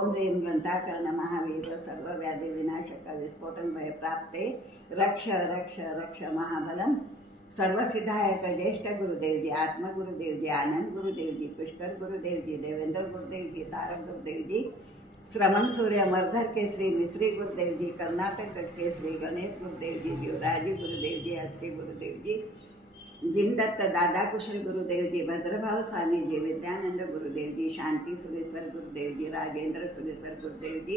ओम ह्रीं घंटाकर्ण महावीर सर्वव्याधी विनाशक विस्फोटन भयप्राप्ते रक्ष रक्ष रक्ष महाबलम सर्वसिद्धायक ज्येष्ठ गुरुदेवजी आत्मगुरुदेवजी आनंद गुरुदेवजी पुष्कर गुरुदेवजी देवेंद्र गुरुदेवजी तारक गुरुदेवजी श्रमण सूर्य मर्धर केसरी मिश्री गुरुदेवजी कर्नाटक केसरी गणेश गुरुदेवजी देवराजी गुरुदेवजी हस्ती गुरुदेवजी जिनदत्त दादा कुशल गुरुदेवजी भद्रभाव स्वामीजी विद्यानंद गुरुदेवजी शांति सुरेश्वर गुरुदेवजी राजेंद्र सुरेश्वर गुरुदेवजी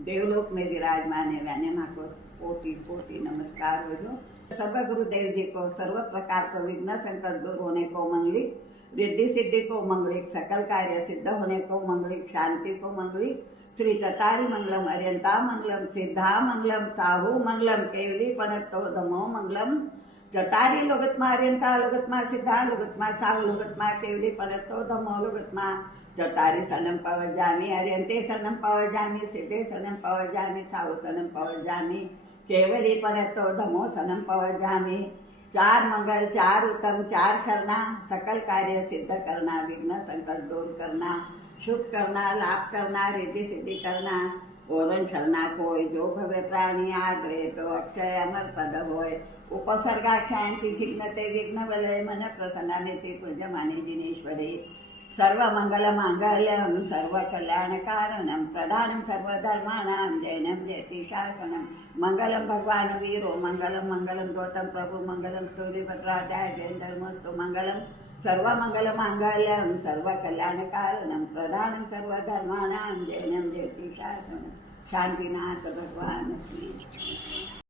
देवलोक में विराजमान है व्याने माँ को कोटि कोटि नमस्कार हो जो सर्व गुरुदेव जी को सर्व प्रकार को विघ्न संकट दूर होने को मंगलिक रिद्धि सिद्धि को मंगलिक सकल कार्य सिद्ध होने को मंगलिक शांति को मंगलिक श्री चतारी मंगलम अर्यंता मंगलम सिद्धा मंगलम साहू मंगलम केवली पणतो धमो मंगलम चतारी लोगत्मा अर्यंता लोगत्मा सिद्धा लोगत्मा साहू लोगत्मा केवली पणतो धमो लोगत्मा चतारी सनम पवजामी अर्यंते सनम पवजामी सिद्धे सनम पवजामी साहू सनम पवजामी केवली पणतो धमो सनम पवजामी चार मंगल चार उत्तम चार शरणा सकल कार्य सिद्ध करना विघ्न संकट दूर करना शुभ करना लाभ करना रिद्धि सिद्धि करना ओरण शरणा कोय जो भवे प्राणी आग्रे तो अक्षय अमर पद होय उपसर्गा शांति छिग्नते विघ्न वलय मन प्रसन्नाने ते पूज्यमाने जिनेश्वरी सर्व मंगल मांगल्यम सर्व कल्याण कारणम प्रधानम सर्व धर्माणां जैनम जयति शासनम मंगलम भगवान वीरो मंगलम मंगलम गौतम प्रभु मंगलम स्तुतिभद्राध्याय जैन धर्मस्तु मंगलम सर्व मंगल मांगल्यम सर्व कल्याण कारणम प्रधानम सर्व धर्माणां जैनम जयति शासनम शांतिनाथ भगवान की